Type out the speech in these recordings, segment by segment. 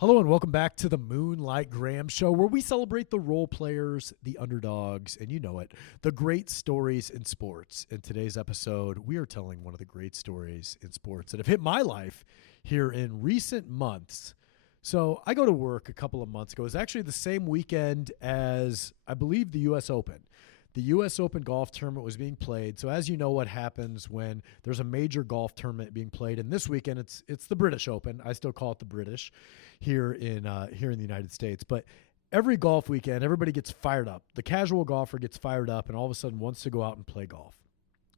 Hello and welcome back to the Moonlight Graham Show, where we celebrate the role players, the underdogs, and you know it, the great stories in sports. In today's episode, we are telling one of the great stories in sports that have hit my life here in recent months. So I go to work a couple of months ago. It was actually the same weekend as, I believe, the U.S. Open. The U.S. Open golf tournament was being played. So as you know what happens when there's a major golf tournament being played, and this weekend it's the British Open. I still call it the British here in the United States. But every golf weekend, everybody gets fired up. The casual golfer gets fired up and all of a sudden wants to go out and play golf.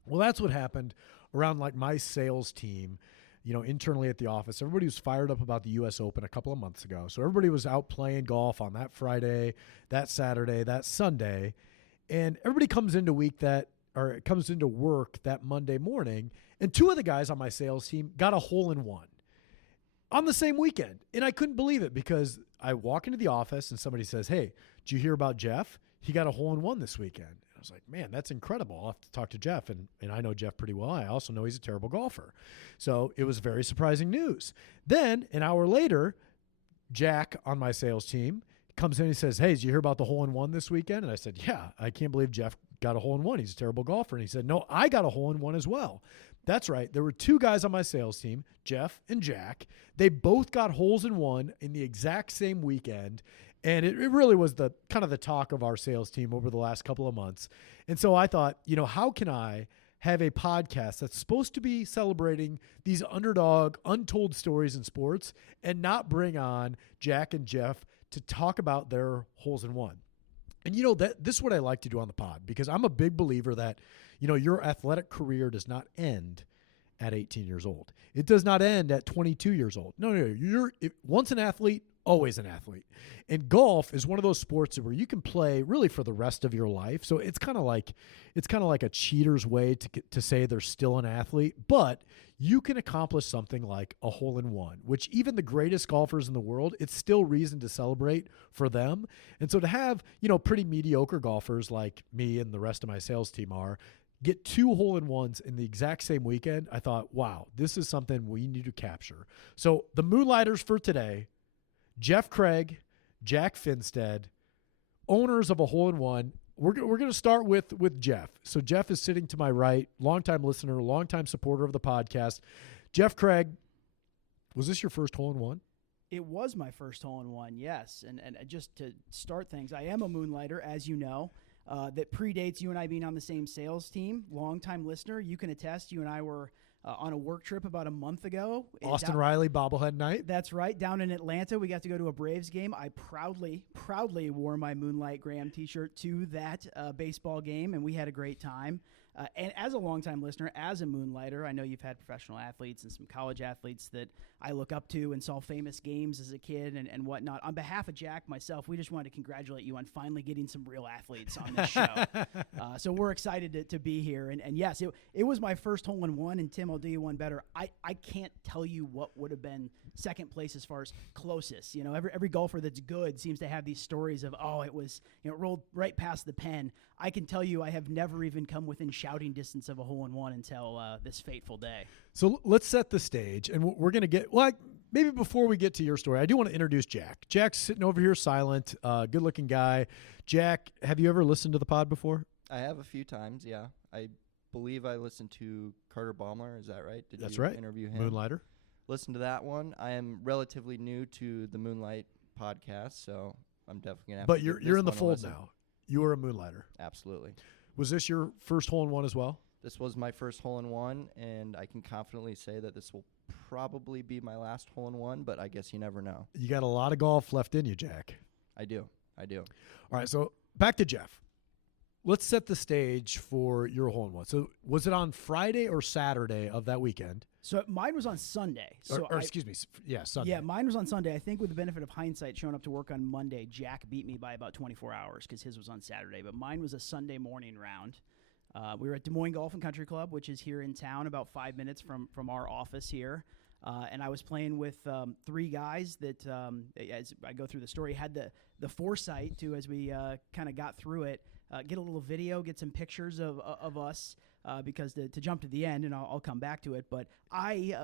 Well, that's what happened around like my sales team. You know, internally at the office, everybody was fired up about the U.S. Open a couple of months ago. So everybody was out playing golf on that Friday, that Saturday, that Sunday. And everybody comes into work that Monday morning, and two of the guys on my sales team got a hole-in-one on the same weekend. And I couldn't believe it because I walk into the office and somebody says, "Hey, did you hear about Jeff? He got a hole-in-one this weekend." And I was like, man, that's incredible. I'll have to talk to Jeff. And I know Jeff pretty well. I also know he's a terrible golfer. So it was very surprising news. Then an hour later, Jack on my sales team comes in and he says, "Hey, did you hear about the hole-in-one this weekend?" And I said, "Yeah, I can't believe Jeff got a hole-in-one. He's a terrible golfer." And he said, "No, I got a hole-in-one as well." That's right. There were two guys on my sales team, Jeff and Jack. They both got holes-in-one in the exact same weekend. And it really was the kind of the talk of our sales team over the last couple of months. And so I thought, you know, how can I have a podcast that's supposed to be celebrating these underdog, untold stories in sports and not bring on Jack and Jeff to talk about their holes-in-one? And you know, this is what I like to do on the pod, because I'm a big believer that, you know, your athletic career does not end at 18 years old. It does not end at 22 years old. No, you're once an athlete, always an athlete. And golf is one of those sports where you can play really for the rest of your life. So it's kind of like a cheater's way to say they're still an athlete, but you can accomplish something like a hole-in-one, which even the greatest golfers in the world, it's still reason to celebrate for them. And so to have, you know, pretty mediocre golfers like me and the rest of my sales team get two hole-in-ones in the exact same weekend, I thought, wow, this is something we need to capture. So the Moonlighters for today: Jeff Craig, Jack Finstead, owners of a hole-in-one. We're going to start with Jeff. So Jeff is sitting to my right, longtime listener, longtime supporter of the podcast. Jeff Craig, was this your first hole-in-one? It was my first hole-in-one, yes. And just to start things, I am a Moonlighter, as you know, that predates you and I being on the same sales team. Longtime listener, you can attest. You and I were on a work trip about a month ago. Austin Riley bobblehead night. That's right. Down in Atlanta, we got to go to a Braves game. I proudly wore my Moonlight Graham t-shirt to that baseball game, and we had a great time. And as a longtime listener, as a Moonlighter, I know you've had professional athletes and some college athletes that I look up to and saw famous games as a kid and whatnot. On behalf of Jack, myself, we just wanted to congratulate you on finally getting some real athletes on this show. So we're excited to be here. And yes, it was my first hole-in-one, and Tim, I'll do you one better. I can't tell you what would have been second place as far as closest. You know, every golfer that's good seems to have these stories of, oh, it was, you know, rolled right past the pen. I can tell you I have never even come within shouting distance of a hole-in-one until this fateful day. So let's set the stage, and we're going to get, well, maybe before we get to your story, I do want to introduce Jack. Jack's sitting over here silent, good-looking guy. Jack, have you ever listened to the pod before? I have a few times, yeah. I believe I listened to Carter Baumler, is that right? That's right. Interview him? Moonlighter. Listen to that one. I am relatively new to the Moonlight podcast, so I'm definitely going to have But to you're in the fold now. You are a Moonlighter. Absolutely. Was this your first hole-in-one as well? This was my first hole-in-one, and I can confidently say that this will probably be my last hole-in-one, but I guess you never know. You got a lot of golf left in you, Jack. I do. All right, so back to Jeff. Let's set the stage for your hole-in-one. So was it on Friday or Saturday of that weekend? So mine was on Sunday. Excuse me. Yeah, Sunday. Yeah, mine was on Sunday. I think with the benefit of hindsight, showing up to work on Monday, Jack beat me by about 24 hours because his was on Saturday. But mine was a Sunday morning round. We were at Des Moines Golf and Country Club, which is here in town, about 5 minutes from our office here. And I was playing with three guys that, as I go through the story, had the foresight to, as we kind of got through it, get a little video, get some pictures of us, because to jump to the end, and I'll come back to it. But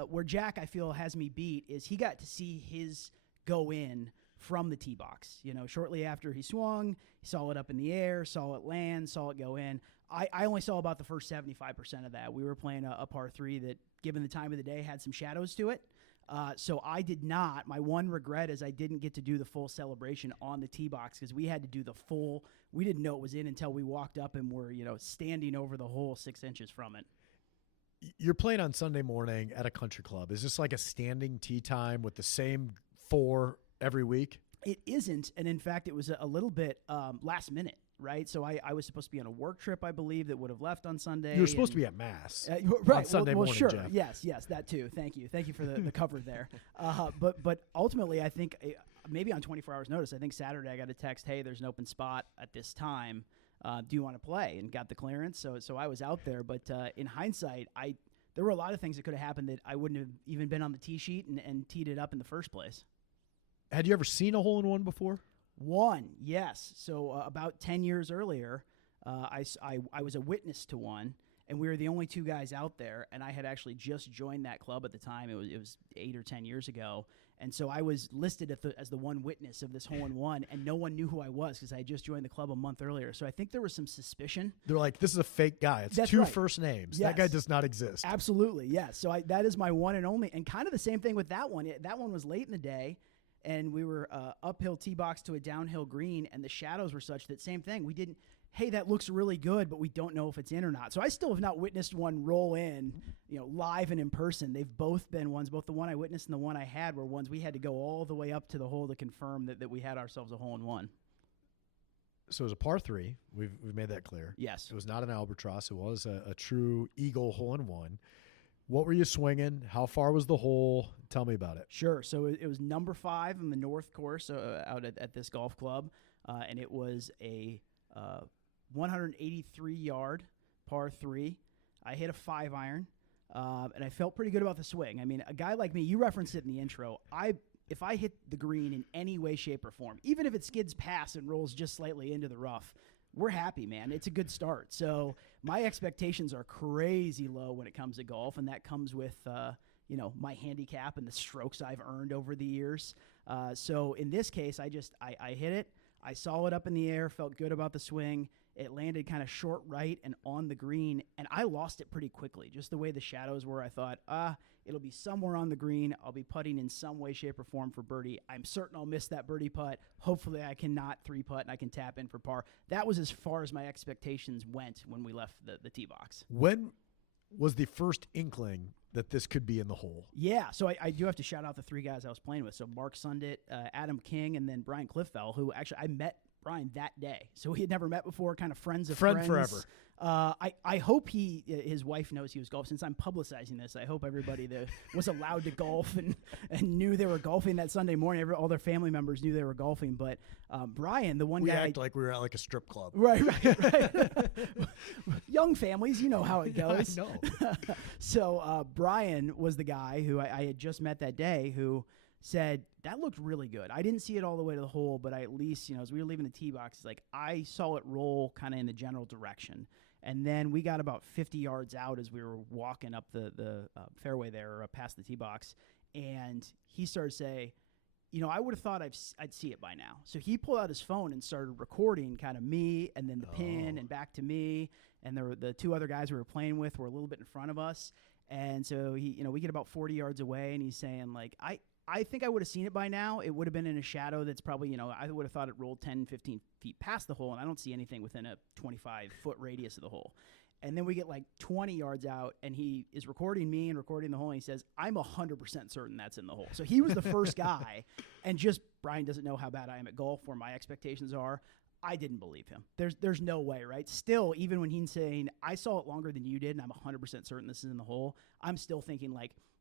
where Jack, I feel, has me beat is he got to see his go in from the tee box. Shortly after he swung, he saw it up in the air, saw it land, saw it go in. I only saw about the first 75% of that. We were playing a par 3 that, given the time of the day, had some shadows to it. So I did not. My one regret is I didn't get to do the full celebration on the tee box because we had to do the full. We didn't know it was in until we walked up and were, standing over the hole 6 inches from it. You're playing on Sunday morning at a country club. Is this like a standing tee time with the same 4 every week? It isn't. And in fact, it was a little bit last minute. Right, so I was supposed to be on a work trip, I believe, that would have left on Sunday. You were supposed to be at Mass, right? On Sunday morning, sure, Jeff. Yes, that too. Thank you for the cover there. But ultimately, I think maybe on 24 hours notice, I think Saturday I got a text, hey, there's an open spot at this time. Do you want to play? And got the clearance, so I was out there. But in hindsight, there were a lot of things that could have happened that I wouldn't have even been on the tee sheet and teed it up in the first place. Had you ever seen a hole-in-one before? One, yes. So about 10 years earlier, I was a witness to one, and we were the only 2 guys out there, and I had actually just joined that club at the time. It was 8 or 10 years ago, and so I was listed as the one witness of this hole-in-one, and no one knew who I was because I had just joined the club a month earlier. So I think there was some suspicion. They're like, this is a fake guy. It's That's 2 right. first names. Yes. That guy does not exist. Absolutely, yes. So that is my one and only, and kind of the same thing with that one. That one was late in the day. And we were uphill tee box to a downhill green, and the shadows were such that same thing. We didn't, hey, that looks really good, but we don't know if it's in or not. So I still have not witnessed one roll in, live and in person. They've both been ones, both the one I witnessed and the one I had were ones we had to go all the way up to the hole to confirm that we had ourselves a hole-in-one. So it was a par 3. We've made that clear. Yes. It was not an albatross. It was a true eagle hole-in-one. What were you swinging? How far was the hole? Tell me about it. Sure. So it was number 5 in the North Course out at this golf club, and it was a 183-yard par 3. I hit a 5-iron, and I felt pretty good about the swing. I mean, a guy like me, you referenced it in the intro. If I hit the green in any way, shape, or form, even if it skids past and rolls just slightly into the rough, we're happy, man. It's a good start. So my expectations are crazy low when it comes to golf, and that comes with my handicap and the strokes I've earned over the years. So in this case, I hit it. I saw it up in the air, felt good about the swing. It landed kind of short right and on the green, and I lost it pretty quickly. Just the way the shadows were, I thought, it'll be somewhere on the green. I'll be putting in some way, shape, or form for birdie. I'm certain I'll miss that birdie putt. Hopefully I can not 3-putt and I can tap in for par. That was as far as my expectations went when we left the tee box. When was the first inkling that this could be in the hole? Yeah, so I do have to shout out the 3 guys I was playing with. So Mark Sundit, Adam King, and then Brian Cliffell, who actually I met Brian that day. So he had never met before, kind of friends of friends. Forever. I hope his wife knows he was golfing. Since I'm publicizing this, I hope everybody that was allowed to golf and knew they were golfing that Sunday morning. All their family members knew they were golfing. But Brian, the one we guy... act like we were at like a strip club. Right. Young families, you know how it goes. I know. So Brian was the guy who I had just met that day who said, that looked really good. I didn't see it all the way to the hole, but I at least, as we were leaving the tee box, I saw it roll kind of in the general direction. And then we got about 50 yards out as we were walking up the fairway there past the tee box. And he started to say, I would have thought I'd see it by now. So he pulled out his phone and started recording kind of me and then the pin and back to me. And there were the 2 other guys we were playing with were a little bit in front of us. And so we get about 40 yards away and he's saying I think I would have seen it by now. It would have been in a shadow that's probably, I would have thought it rolled 10, 15 feet past the hole, and I don't see anything within a 25-foot radius of the hole. And then we get 20 yards out, and he is recording me and recording the hole, and he says, I'm 100% certain that's in the hole. So he was the first guy, and Brian doesn't know how bad I am at golf, where my expectations are. I didn't believe him. There's no way, right? Still, even when he's saying, I saw it longer than you did, and I'm 100% certain this is in the hole, I'm still thinking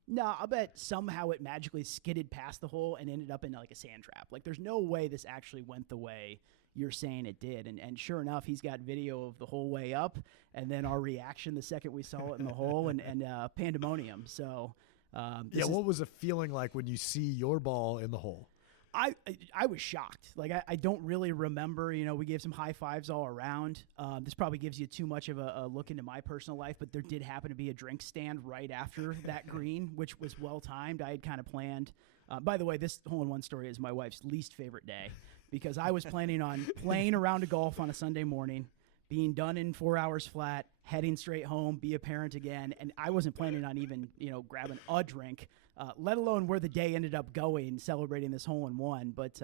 no, I'll bet somehow it magically skidded past the hole and ended up in a sand trap. There's no way this actually went the way you're saying it did. And sure enough, he's got video of the whole way up and then our reaction the second we saw it in the hole and pandemonium. So, what was it feeling like when you see your ball in the hole? I was shocked. I don't really remember, we gave some high fives all around. This probably gives you too much of a look into my personal life, but there did happen to be a drink stand right after that green, which was well timed. I had kind of planned By the way, this hole-in-one story is my wife's least favorite day because I was planning on playing a round of golf on a Sunday morning, being done in 4 hours flat, heading straight home, be a parent again, and I wasn't planning on even, grabbing a drink, let alone where the day ended up going, celebrating this hole-in-one. But,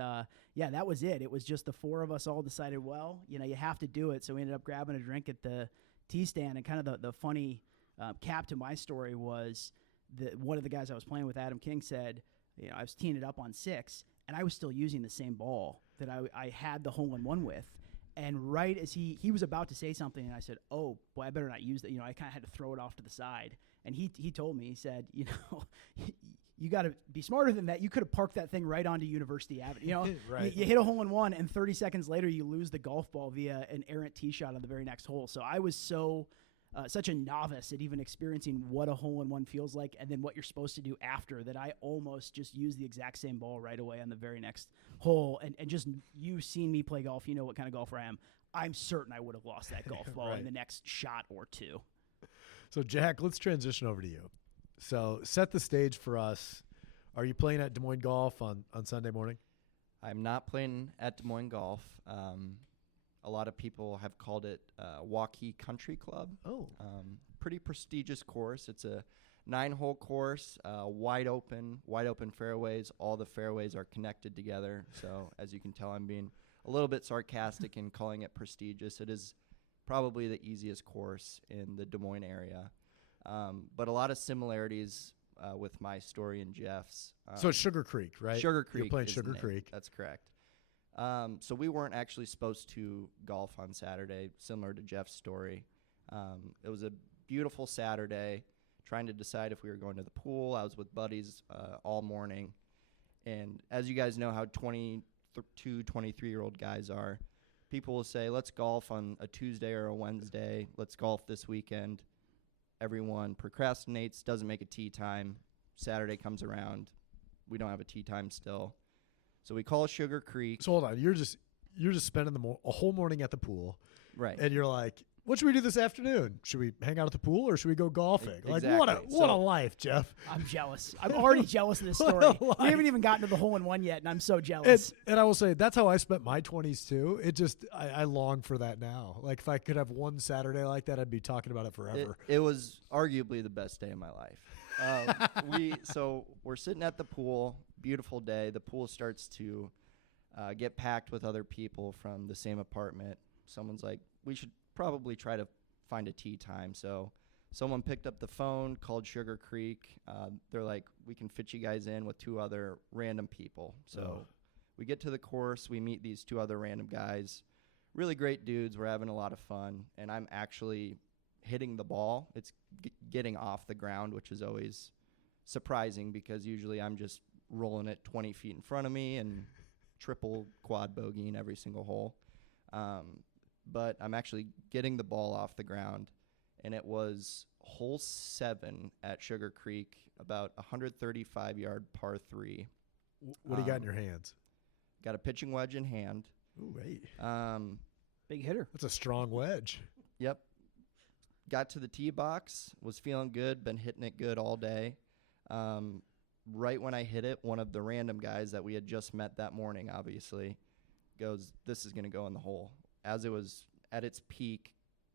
yeah, that was it. It was just the four of us all decided, well, you have to do it. So we ended up grabbing a drink at the tee stand, and kind of the funny cap to my story was that one of the guys I was playing with, Adam King, said, I was teeing it up on 6, and I was still using the same ball that I had the hole-in-one with. And right as he was about to say something, and I said, oh, boy, I better not use that. I kind of had to throw it off to the side. And he told me, he said, you got to be smarter than that. You could have parked that thing right onto University Avenue. Right. You hit a hole-in-one, and 30 seconds later, you lose the golf ball via an errant tee shot on the very next hole. So I was such a novice at even experiencing what a hole-in-one feels like and then what you're supposed to do after that I almost just used the exact same ball right away on the very next hole. And just you seeing me play golf, you know what kind of golfer I am. I'm certain I would have lost that golf ball Right. in the next shot or two. So, Jack, let's transition over to you. So, set the stage for us. Are you playing at Des Moines Golf on Sunday morning? I'm not playing at Des Moines Golf. A lot of people have called it Waukee Country Club. Oh. Pretty prestigious course. It's a 9-hole course, wide open fairways. All the fairways are connected together. So as you can tell, I'm being a little bit sarcastic in calling it prestigious. It is probably the easiest course in the Des Moines area. But a lot of similarities with my story and Jeff's. So it's Sugar Creek, right? Sugar Creek. You're playing is the Sugar name. Creek. That's correct. So we weren't actually supposed to golf on Saturday, similar to Jeff's story. It was a beautiful Saturday, trying to decide if we were going to the pool. I was with buddies all morning. And as you guys know how 22, 23-year-old guys are, people will say, let's golf on a Tuesday or a Wednesday. Let's golf this weekend. Everyone procrastinates, doesn't make a tee time. Saturday comes around. We don't have a tee time still. So we call Sugar Creek. So hold on, you're just spending a whole morning at the pool, Right. and you're like, what should we do this afternoon? Should we hang out at the pool or should we go golfing? Exactly. Like what a life, Jeff. I'm jealous. I'm already jealous of this What story. a We life. haven't even gotten to the hole-in-one yet, and I'm so jealous. And I will say that's how I spent my 20s too. It just I long for that now. Like if I could have one Saturday like that, I'd be talking about it forever. It was arguably the best day of my life. So we're sitting at the pool, beautiful day. The pool starts to get packed with other people from the same apartment. Someone's like, we should probably try to find a tee time. So someone picked up the phone, called Sugar Creek. They're like, we can fit you guys in with 2 other random people. So we get to the course. We meet these 2 other random guys. Really great dudes. We're having a lot of fun. And I'm actually hitting the ball. It's getting off the ground, which is always surprising because usually I'm just rolling it 20 feet in front of me and triple quad bogeying every single hole. But I'm actually getting the ball off the ground, and it was hole 7 at Sugar Creek, about 135-yard par 3. What do you got in your hands? Got a pitching wedge in hand. Ooh, wait. Big hitter. That's a strong wedge. Yep. Got to the tee box, was feeling good, been hitting it good all day. Right when I hit it, one of the random guys that we had just met that morning, obviously, goes, this is going to go in the hole. As it was at its peak,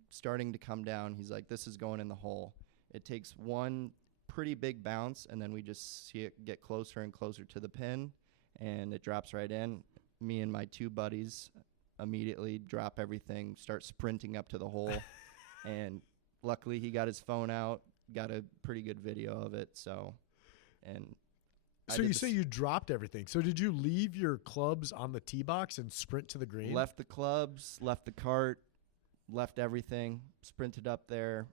starting to come down, he's like, this is going in the hole. It takes one pretty big bounce, and then we just see it get closer and closer to the pin, and it drops right in. Me and my 2 buddies immediately drop everything, start sprinting up to the hole, and luckily he got his phone out, got a pretty good video of it. So you say you dropped everything. So did you leave your clubs on the tee box and sprint to the green? Left the clubs, left the cart, left everything, sprinted up there,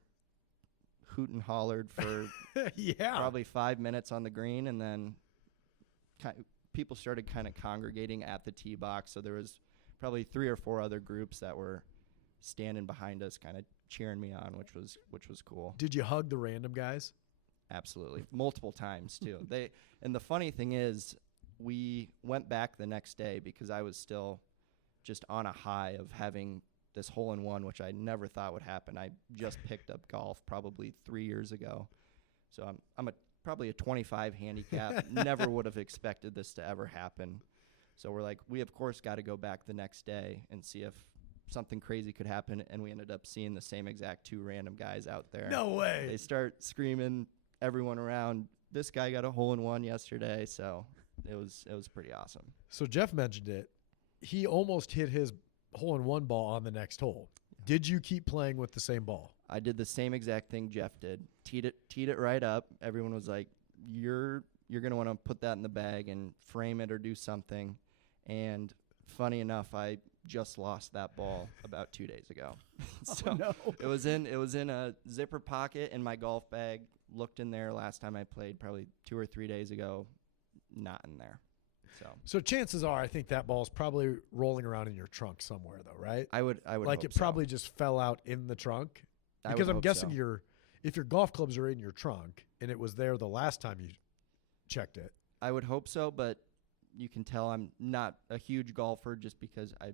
hoot and hollered for yeah. probably 5 minutes on the green, and then people started kind of congregating at the tee box. So there was probably 3 or 4 other groups that were standing behind us, kind of cheering me on, which was cool. Did you hug the random guys? Absolutely. Multiple times, too. And the funny thing is, we went back the next day because I was still just on a high of having this hole-in-one, which I never thought would happen. I just picked up golf probably 3 years ago. So I'm probably a 25 handicap. Never would have expected this to ever happen. So we're like, we of course got to go back the next day and see if something crazy could happen. And we ended up seeing the same exact 2 random guys out there. No way. They start screaming everyone around. This guy got a hole-in-one yesterday. So it was pretty awesome. So Jeff mentioned it. He almost hit his hole-in-one ball on the next hole. Did you keep playing with the same ball? I did the same exact thing Jeff did. Teed it right up. Everyone was like, you're going to want to put that in the bag and frame it or do something. And funny enough, I just lost that ball about 2 days ago. So no. it was in a zipper pocket in my golf bag. Looked in there last time I played, probably 2 or 3 days ago. Not in there. So chances are, I think that ball's probably rolling around in your trunk somewhere, though, right? I would like hope it probably just fell out in the trunk. I Because would I'm hope guessing so. if your golf clubs are in your trunk and it was there the last time you checked it. I would hope so, but you can tell I'm not a huge golfer just because I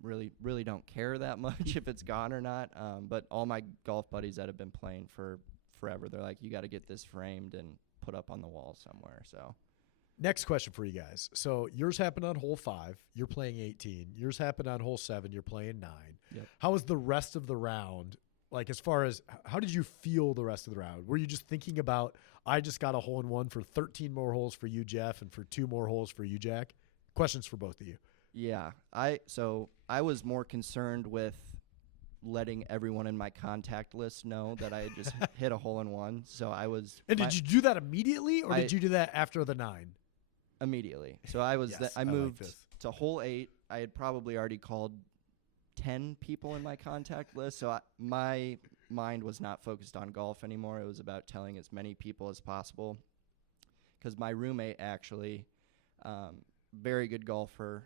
really don't care that much if it's gone or not. But all my golf buddies that have been playing for forever, they're like, you got to get this framed and put up on the wall somewhere. So Next question for you guys. So yours happened on hole 5. You're playing 18. Yours happened on hole 7. You're playing 9. Yep. How was the rest of the round? Like, as far as how did you feel the rest of the round? Were you just thinking about, I just got a hole-in-one for 13 more holes for you, Jeff, and for 2 more holes for you, Jack? Questions for both of you. yeah, I was more concerned with letting everyone in my contact list know that I had just hit a hole-in-one. So I was. And did you do that immediately, or did you do that after the 9? Immediately. So I was. Yes, I like moved this. to hole 8. I had probably already called 10 people in my contact list. So my mind was not focused on golf anymore. It was about telling as many people as possible. Because my roommate actually, very good golfer,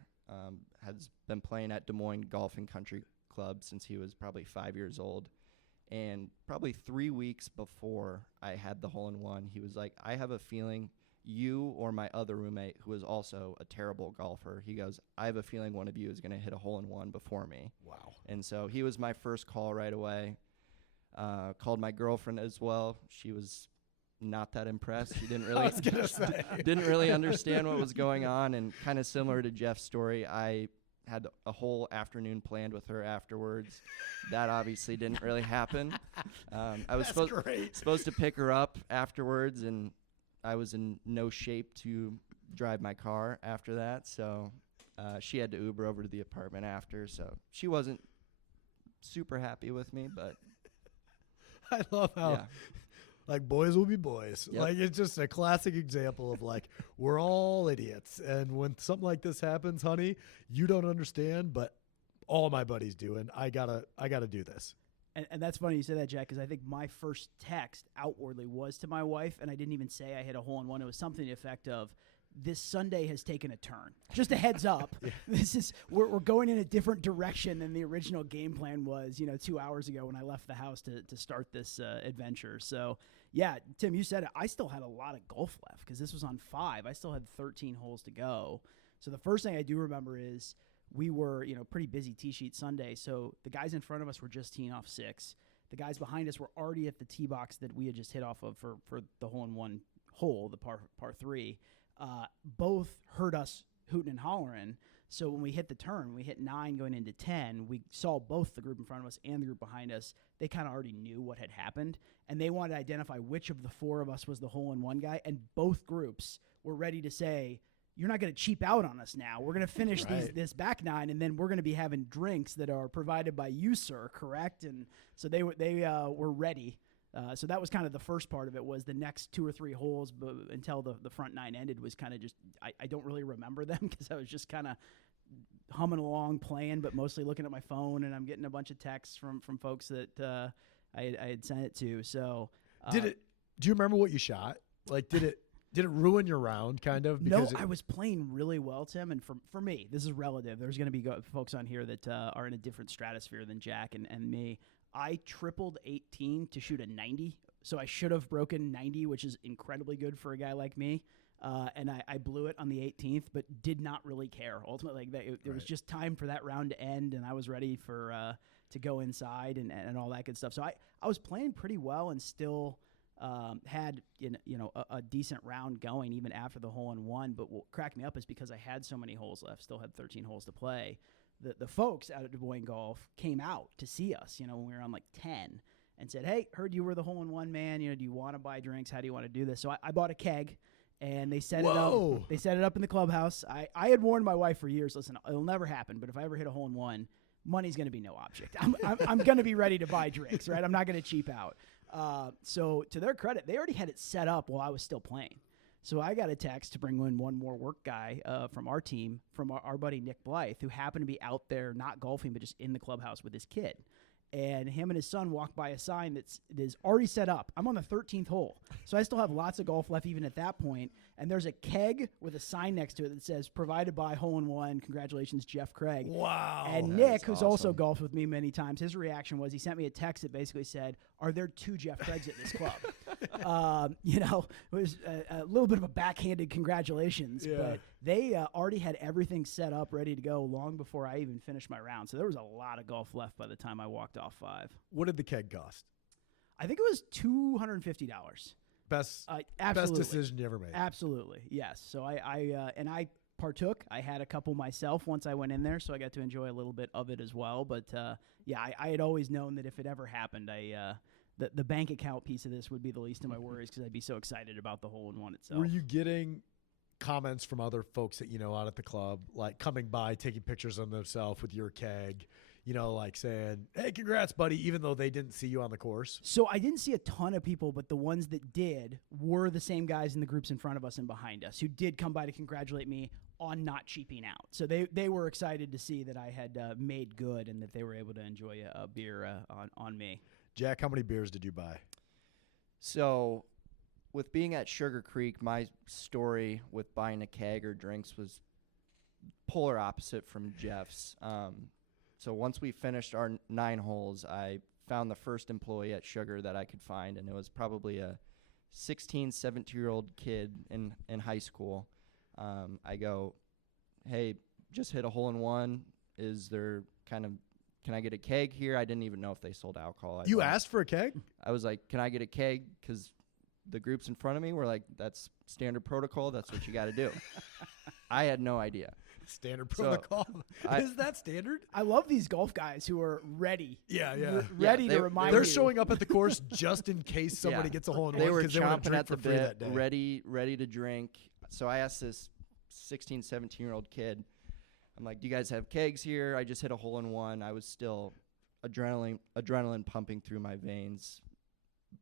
has been playing at Des Moines Golf and Country Club since he was probably 5 years old. And probably 3 weeks before I had the hole-in-one, he was like, I have a feeling you or my other roommate, who is also a terrible golfer, he goes, I have a feeling one of you is going to hit a hole-in-one before me. Wow. And so he was my first call right away. Called my girlfriend as well. She was not that impressed. She didn't really, I was gonna say. didn't really understand what was going on. And kind of similar to Jeff's story, I had a whole afternoon planned with her afterwards. That obviously didn't really happen. I was supposed to pick her up afterwards, and I was in no shape to drive my car after that. So she had to Uber over to the apartment after. So she wasn't super happy with me, but I love how, yeah. like, boys will be boys. Yep. Like, it's just a classic example of, like, we're all idiots. And when something like this happens, honey, you don't understand, but all my buddies do, and I gotta do this. And that's funny you say that, Jack, because I think my first text outwardly was to my wife, and I didn't even say I hit a hole-in-one. It was something to the effect of, this Sunday has taken a turn. Just a heads up. This is we're going in a different direction than the original game plan was, 2 hours ago when I left the house to start this adventure. So, yeah, Tim, you said it. I still had a lot of golf left because this was on 5. I still had 13 holes to go. So the first thing I do remember is we were, pretty busy tee sheet Sunday. So the guys in front of us were just teeing off 6. The guys behind us were already at the tee box that we had just hit off of for the hole-in-one hole, the par 3. Both heard us hooting and hollering. So when we hit the turn, we hit 9 going into 10, we saw both the group in front of us and the group behind us. They kind of already knew what had happened, and they wanted to identify which of the 4 of us was the hole-in-one guy, and both groups were ready to say, you're not going to cheap out on us now. We're going to finish this back 9, and then we're going to be having drinks that are provided by you, sir, correct? And so they were ready. So that was kind of the first part of it, was the next 2 or 3 holes until the front 9 ended was kind of just I don't really remember them because I was just kind of humming along, playing, but mostly looking at my phone, and I'm getting a bunch of texts from folks that I had sent it to. So Do you remember what you shot? Like, did it ruin your round, kind of? No, I was playing really well, Tim, and for me, this is relative. There's going to be folks on here that are in a different stratosphere than Jack and me. I tripled 18 to shoot a 90, so I should have broken 90, which is incredibly good for a guy like me. And I blew it on the 18th, but did not really care. Ultimately, it was just time for that round to end, and I was ready for to go inside and all that good stuff. So I was playing pretty well and still had a decent round going even after the hole-in-one. But what cracked me up is because I had so many holes left, still had 13 holes to play. The folks out at Du Bois Golf came out to see us, when we were on like 10, and said, "Hey, heard you were the hole-in-one man. Do you want to buy drinks? How do you want to do this?" So I bought a keg. And they set it up. They set it up in the clubhouse. I had warned my wife for years. Listen, it'll never happen. But if I ever hit a hole-in-one, money's going to be no object. I'm going to be ready to buy drinks, right? I'm not going to cheap out. So to their credit, they already had it set up while I was still playing. So I got a text to bring in one more work guy from our team, from our buddy Nick Blythe, who happened to be out there not golfing but just in the clubhouse with his kid. And him and his son walked by a sign that is already set up. I'm on the 13th hole, so I still have lots of golf left even at that point. And there's a keg with a sign next to it that says, "Provided by Hole-in-One. Congratulations, Jeff Craig." Wow. And Nick, who's also golfed with me many times, his reaction was he sent me a text that basically said, "Are there 2 Jeff Craigs at this club?" It was a little bit of a backhanded congratulations, but they already had everything set up, ready to go long before I even finished my round. So there was a lot of golf left by the time I walked off 5. What did the keg cost? I think it was $250. Best Absolutely. decision you ever made. Absolutely, yes. So I partook. I had a couple myself once I went in there, so I got to enjoy a little bit of it as well. But I had always known that if it ever happened, the bank account piece of this would be the least of my worries because I'd be so excited about the hole-in-one itself. Were you getting comments from other folks that out at the club, like coming by, taking pictures of themselves with your keg? Like saying, "Hey, congrats, buddy," even though they didn't see you on the course? So I didn't see a ton of people, but the ones that did were the same guys in the groups in front of us and behind us who did come by to congratulate me on not cheaping out. So they were excited to see that I had made good and that they were able to enjoy a beer on me. Jack, how many beers did you buy? So with being at Sugar Creek, my story with buying a keg or drinks was polar opposite from Jeff's. So once we finished our 9 holes, I found the first employee at Sugar that I could find, and it was probably a 16, 17-year-old kid in high school. I go, "Hey, just hit a hole-in-one. Can I get a keg here?" I didn't even know if they sold alcohol. You asked for a keg? I was like, "Can I get a keg?" Because the groups in front of me were like, "That's standard protocol. That's what you got to do." I had no idea. Standard protocol. Is that standard? I love these golf guys who are ready. Ready to remind They're you. showing up at the course just in case somebody gets a hole-in-one. They were because they want to chomping drink at for the free bit, that day. ready to drink. So I asked this 16, 17-year-old kid, I'm like, "Do you guys have kegs here? I just hit a hole-in-one." I was still adrenaline pumping through my veins,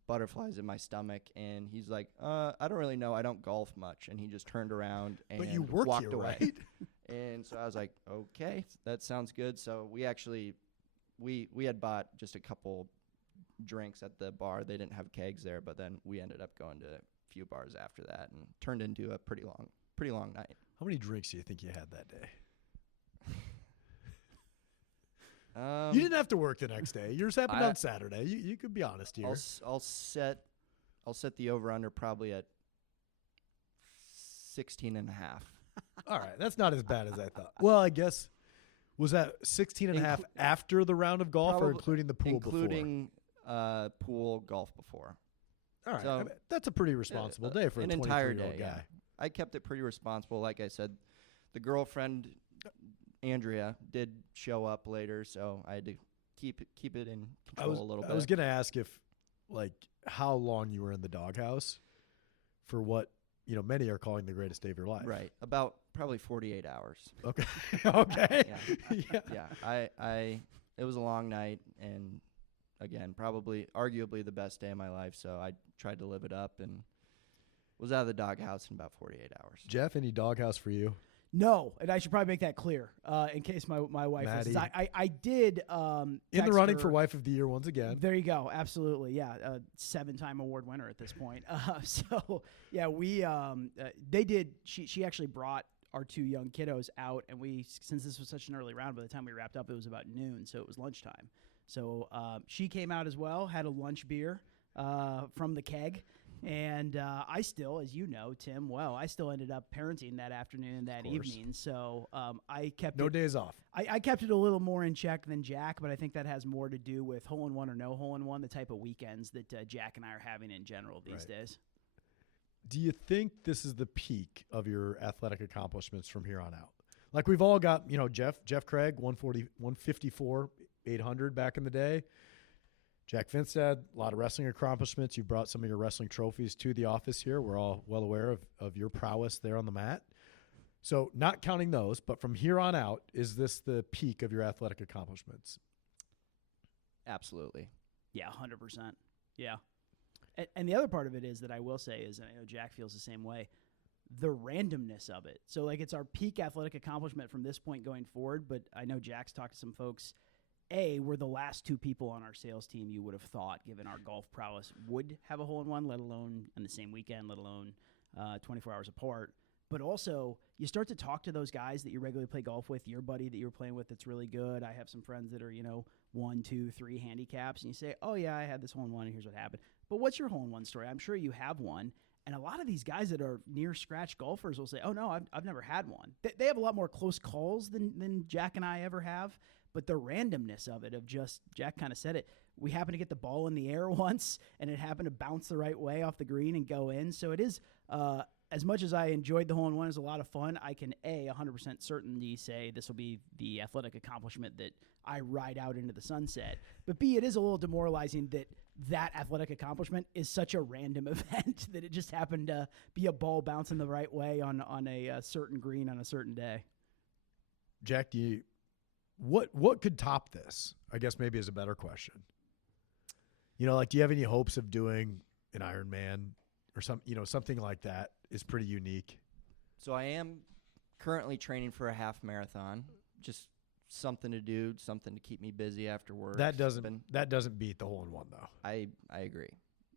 butterflies in my stomach, and he's like, "I don't really know. I don't golf much." And he just turned around and But you work walked here, away. right? And so I was like, "Okay, that sounds good." So we actually we had bought just a couple drinks at the bar. They didn't have kegs there, but then we ended up going to a few bars after that and turned into a pretty long night. How many drinks do you think you had that day? You didn't have to work the next day. Yours happened on Saturday. You could be honest here. I'll set the over-under probably at 16 and a half. All right, that's not as bad as I thought. Well, I guess, was that 16 and a half after the round of golf or including the pool including pool golf before. All right, So, I mean, that's a pretty responsible day for an a entire 23-year-old day. guy. Yeah. I kept it pretty responsible. Like I said, the girlfriend Andrea did show up later, so I had to keep it in control a little bit. I was going to ask if, like, how long you were in the doghouse for what, many are calling the greatest day of your life. Right. About probably 48 hours. Okay. Okay. Yeah. It was a long night, and again, arguably the best day of my life, so I tried to live it up and was out of the doghouse in about 48 hours. Jeff, any doghouse for you? No, and I should probably make that clear in case my wife Maddie. listens. I did in the running her. for Wife of the Year once again. There you go. Absolutely. Yeah. 7-time award winner at this point. So, yeah, they did. She actually brought our 2 young kiddos out, and since this was such an early round, by the time we wrapped up, it was about noon, so it was lunchtime. So she came out as well, had a lunch beer from the keg, And I still, as you know, Tim, I still ended up parenting that afternoon and that evening. So I kept No days off. I kept it a little more in check than Jack, but I think that has more to do with hole-in-one or no hole-in-one, the type of weekends that Jack and I are having in general these days. Do you think this is the peak of your athletic accomplishments from here on out? Like we've all got, Jeff Craig, 140, 154, 800 back in the day. Jack Finstad, a lot of wrestling accomplishments. You've brought some of your wrestling trophies to the office here. We're all well aware of your prowess there on the mat. So not counting those, but from here on out, is this the peak of your athletic accomplishments? Absolutely. Yeah, 100%. Yeah. And the other part of it is that I will say is, and I know Jack feels the same way, the randomness of it. So, like, it's our peak athletic accomplishment from this point going forward, but I know Jack's talked to some folks. We're the last two people on our sales team you would have thought, given our golf prowess, would have a hole-in-one, let alone on the same weekend, let alone 24 hours apart. But also, you start to talk to those guys that you regularly play golf with, your buddy that you were playing with that's really good. I have some friends that are, 1, 2, 3 handicaps, and you say, oh, yeah, I had this hole-in-one, and here's what happened. But what's your hole-in-one story? I'm sure you have one. And a lot of these guys that are near-scratch golfers will say, oh, no, I've never had one. They have a lot more close calls than Jack and I ever have. But the randomness of it, Jack kind of said it, we happened to get the ball in the air once, and it happened to bounce the right way off the green and go in. So it is, as much as I enjoyed the hole-in-one, it was a lot of fun, I can, 100% certainty say this will be the athletic accomplishment that I ride out into the sunset. But B, it is a little demoralizing that athletic accomplishment is such a random event that it just happened to be a ball bouncing the right way on a certain green on a certain day. Jack, what could top this? I guess maybe is a better question. Do you have any hopes of doing an Ironman or something like that is pretty unique? So I am currently training for a half marathon, just something to do, something to keep me busy after work. That doesn't beat the hole-in-one, though. I agree.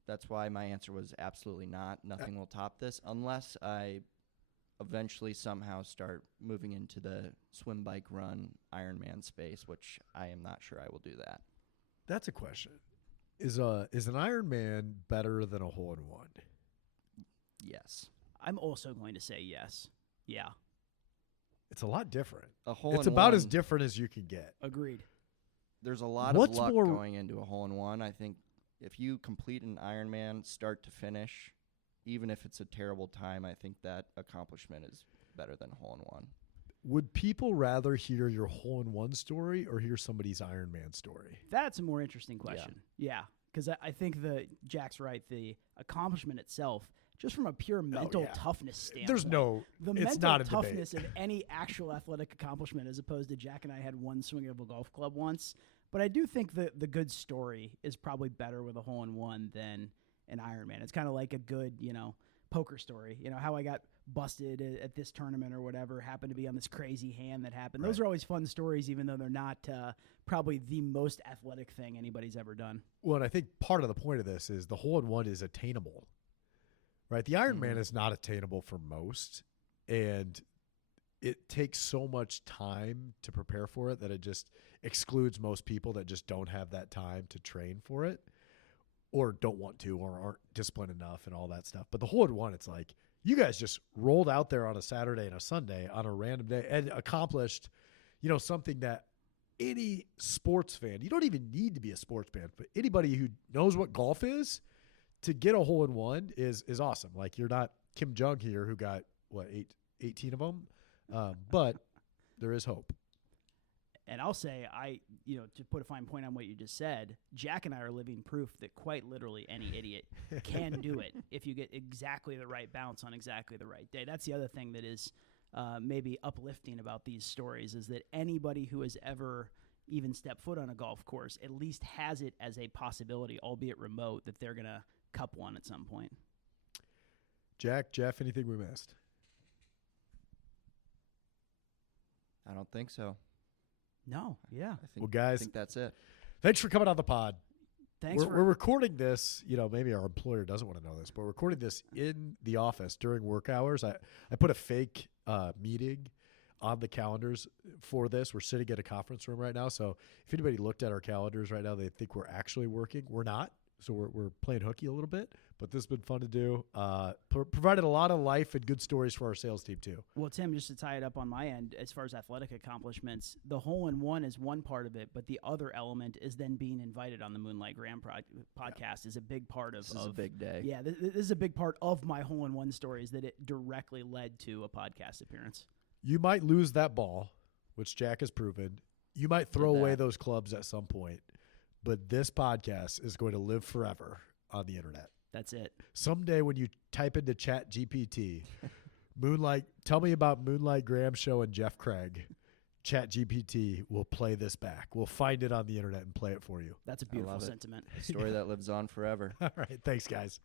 That's why my answer was absolutely not. Nothing will top this unless I eventually somehow start moving into the swim, bike, run Ironman space, which I am not sure I will do that. That's a question. Is an Ironman better than a hole-in-one? Yes. I'm also going to say yes. Yeah. It's a lot different. It's about as different as you can get. Agreed. There's a lot of luck going into a hole-in-one. I think if you complete an Ironman start to finish, even if it's a terrible time, I think that accomplishment is better than a hole-in-one. Would people rather hear your hole-in-one story or hear somebody's Ironman story? That's a more interesting question. Yeah, because I think Jack's right. The accomplishment itself, just from a pure mental toughness standpoint. It's mental not a toughness debate. of any actual athletic accomplishment, as opposed to Jack and I had one swing of a golf club once. But I do think the good story is probably better with a hole-in-one than an Ironman. It's kind of like a good, poker story. How I got busted at this tournament or whatever, happened to be on this crazy hand that happened. Those are always fun stories, even though they're not probably the most athletic thing anybody's ever done. Well, and I think part of the point of this is the hole-in-one is attainable, right? The Ironman is not attainable for most, and it takes so much time to prepare for it that it just excludes most people that just don't have that time to train for it or don't want to or aren't disciplined enough and all that stuff. But the hole-in-one, it's like you guys just rolled out there on a Saturday and a Sunday on a random day and accomplished, something that any sports fan, you don't even need to be a sports fan, but anybody who knows what golf is, to get a hole-in-one is awesome. Like you're not Kim Jong here who got, 18 of them? But there is hope. And I'll say, to put a fine point on what you just said, Jack and I are living proof that quite literally any idiot can do it if you get exactly the right bounce on exactly the right day. That's the other thing that is maybe uplifting about these stories is that anybody who has ever even stepped foot on a golf course at least has it as a possibility, albeit remote, that they're going to cup one at some point. Jack, Jeff, anything we missed? I don't think so. No, yeah. Well, guys, I think that's it. Thanks for coming on the pod. We're recording this. Maybe our employer doesn't want to know this, but we're recording this in the office during work hours. I put a fake meeting on the calendars for this. We're sitting at a conference room right now, so if anybody looked at our calendars right now, they think we're actually working. We're not, so we're playing hooky a little bit. But this has been fun to do. Provided a lot of life and good stories for our sales team, too. Well, Tim, just to tie it up on my end, as far as athletic accomplishments, the hole-in-one is one part of it, but the other element is then being invited on the Moonlight Graham podcast is a big part of. This is a big day. Yeah, this is a big part of my hole-in-one stories that it directly led to a podcast appearance. You might lose that ball, which Jack has proven. You might throw away those clubs at some point, but this podcast is going to live forever on the internet. That's it. Someday when you type into Chat GPT, tell me about Moonlight Graham Show and Jeff Craig, Chat GPT will play this back. We'll find it on the internet and play it for you. That's a beautiful sentiment. A story that lives on forever. All right. Thanks, guys.